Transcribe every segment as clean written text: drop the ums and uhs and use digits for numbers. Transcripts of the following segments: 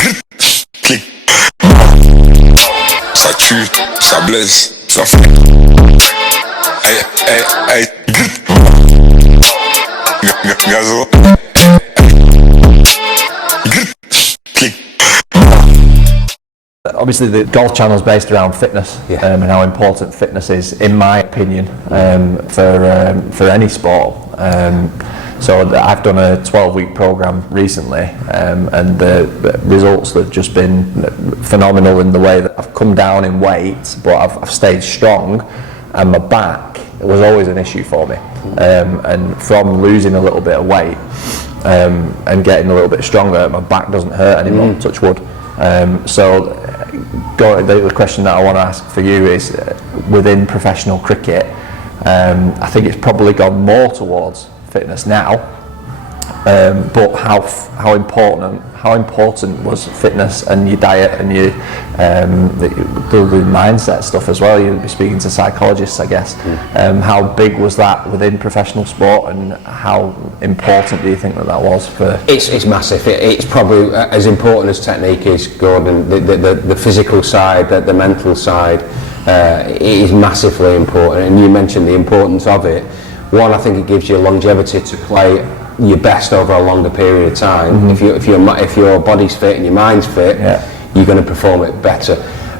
Clic. Ça tue, ça blesse, ça fait. Hey. Gazo. Clic. Obviously the golf channel is based around fitness, and how important fitness is, in my opinion, for any sport. So I've done a 12-week program recently, and the results have just been phenomenal in the way that I've come down in weight, but I've stayed strong, and my back was always an issue for me. And from losing a little bit of weight and getting a little bit stronger, my back doesn't hurt anymore, touch wood. So the question that I want to ask for you is, within professional cricket, I think it's probably gone more towards fitness now, but how important was fitness and your diet and your the mindset stuff as well? You'll be speaking to psychologists, I guess. How big was that within professional sport, and how important do you think that was for? It's massive. It's probably as important as technique is, Gordon. The physical side, the mental side, it is massively important. And you mentioned the importance of it. One, I think it gives you longevity to play your best over a longer period of time. If your body's fit and your mind's fit, you're going to perform it better.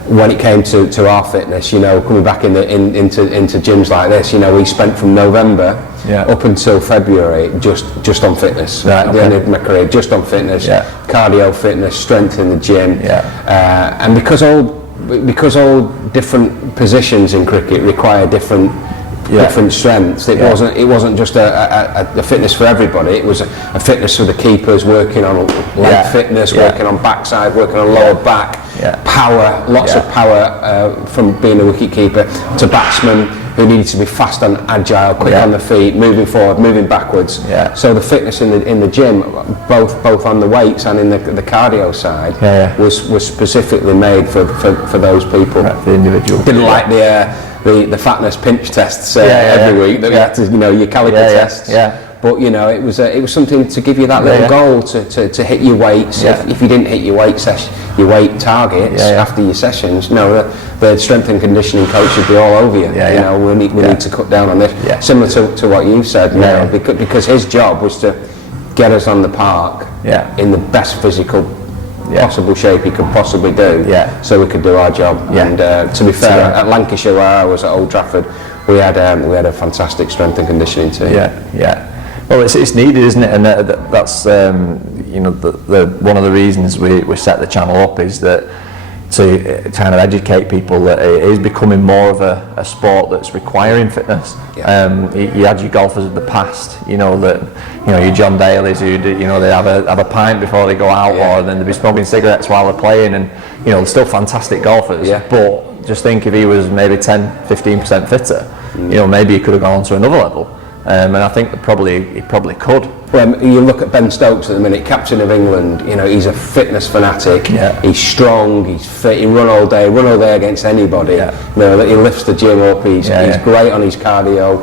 When it came to our fitness, coming back into gyms like this, we spent from November up until February just on fitness. At the end of my career, just on fitness, cardio fitness, strength in the gym, and because all different positions in cricket require different strengths. It wasn't just a fitness for everybody. It was a fitness for the keepers, working on leg fitness, working on backside, working on lower back, power, lots of power from being a wicket keeper, to batsmen who needed to be fast and agile, quick on the feet, moving forward, moving backwards. So the fitness in the gym, both on the weights and in the cardio side, was specifically made for those people. The individual. Didn't like the fatness pinch tests every week that we had to, your caliper tests. But it was something to give you that little goal to hit your weights. If you didn't hit your weight targets after your sessions, the strength and conditioning coach would be all over you. We need to cut down on this. Similar to what you said, because his job was to get us on the park in the best physical possible shape he could possibly do, so we could do our job. And to be fair, at Lancashire, where I was at Old Trafford, we had a fantastic strength and conditioning team. Well, it's needed, isn't it? And that's one of the reasons we set the channel up, is that to kind of educate people that it is becoming more of a sport that's requiring fitness. You had your golfers of the past, your John Daly's who they have a pint before they go out, or then they'd be smoking cigarettes while they're playing, and they're still fantastic golfers. But just think, if he was maybe 10-15% fitter, maybe he could have gone to another level. And I think that he probably could. Well, you look at Ben Stokes at the minute, captain of England. He's a fitness fanatic. He's strong. He's fit. He run all day against anybody. He lifts the gym up. He's great on his cardio.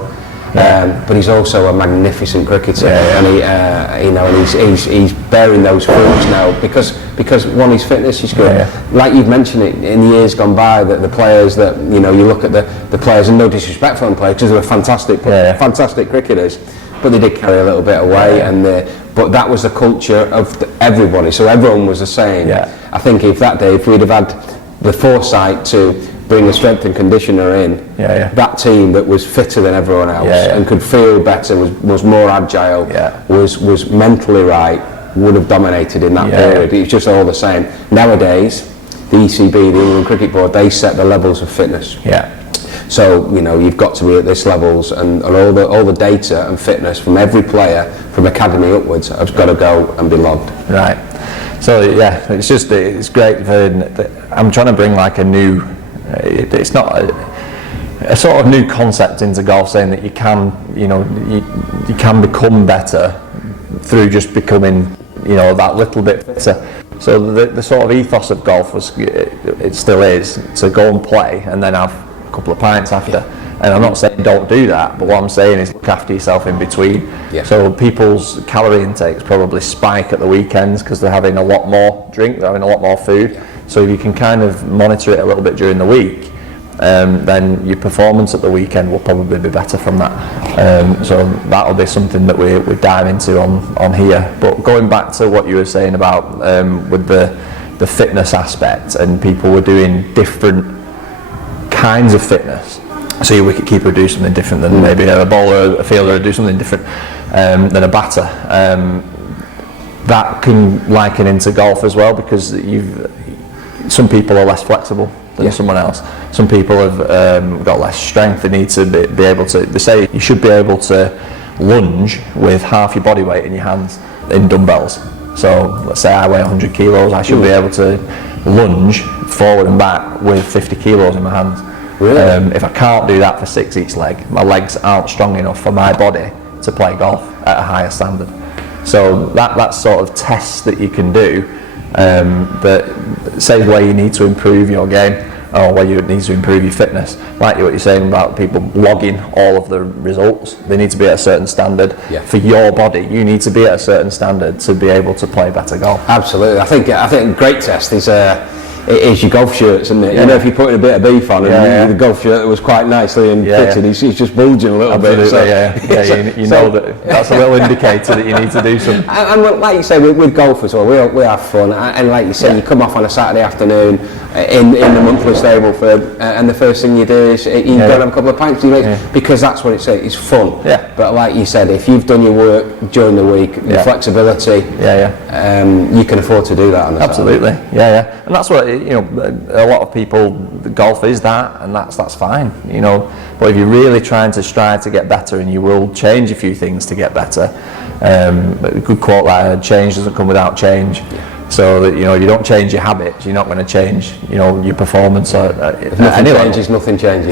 But he's also a magnificent cricketer, and he's bearing those fruits now because one, his fitness is good. Like you've mentioned it in the years gone by, that the players that you look at the players, and no disrespect for them players, because they were fantastic cricketers, but they did carry a little bit of weight, but that was the culture of everybody, so everyone was the same. I think if we'd have had the foresight to bring a strength and conditioner in, that team that was fitter than everyone else and could feel better, was more agile, was mentally right, would have dominated in that period. It's just all the same. Nowadays, the ECB, the England Cricket Board, they set the levels of fitness. So you've got to be at this levels, and all the data and fitness from every player, from academy upwards, has got to go and be logged. Right. So it's great. I'm trying to bring like a new. It's not a sort of new concept into golf, saying that you can become better through just becoming that little bit fitter. So the sort of ethos of golf it still is to go and play and then have a couple of pints after. And I'm not saying don't do that, but what I'm saying is look after yourself in between. Yeah. So people's calorie intakes probably spike at the weekends because they're having a lot more drink, they're having a lot more food. Yeah. So if you can kind of monitor it a little bit during the week, then your performance at the weekend will probably be better from that. So that'll be something that we dive into on here. But going back to what you were saying about with the fitness aspect, and people were doing different kinds of fitness. So your wicketkeeper do something different than maybe a bowler, a fielder do something different than a batter. That can liken into golf as well, because some people are less flexible than someone else. Some people have got less strength. They need to be able to. They say you should be able to lunge with half your body weight in your hands in dumbbells. So let's say I weigh 100 kilos, I should be able to lunge forward and back with 50 kilos in my hands. Really? If I can't do that for 6 each leg, my legs aren't strong enough for my body to play golf at a higher standard. So that's sort of tests that you can do that say where you need to improve your game or where you need to improve your fitness. Like what you're saying about people logging all of the results, they need to be at a certain standard. For your body, you need to be at a certain standard to be able to play better golf. Absolutely. I think a great test is your golf shirts, isn't it? You know, if you're putting a bit of beef on and the golf shirt was quite nicely and fitted, he's just bulging a little bit. So, you know that's a little indicator that you need to do something. And like you say, with golf as well, we have fun. And like you say, you come off on a Saturday afternoon in the monthly stable and the first thing you do is you go and have a couple of pints, because that's what it's fun. But like you said, if you've done your work during the week, the flexibility, you can afford to do that on the Absolutely, Saturday. And that's what, a lot of people, golf is that, and that's fine, but if you're really trying to strive to get better, and you will change a few things to get better, a good quote that I heard, change doesn't come without change. So that if you don't change your habits, you're not going to change your performance. If nothing changes, nothing changes.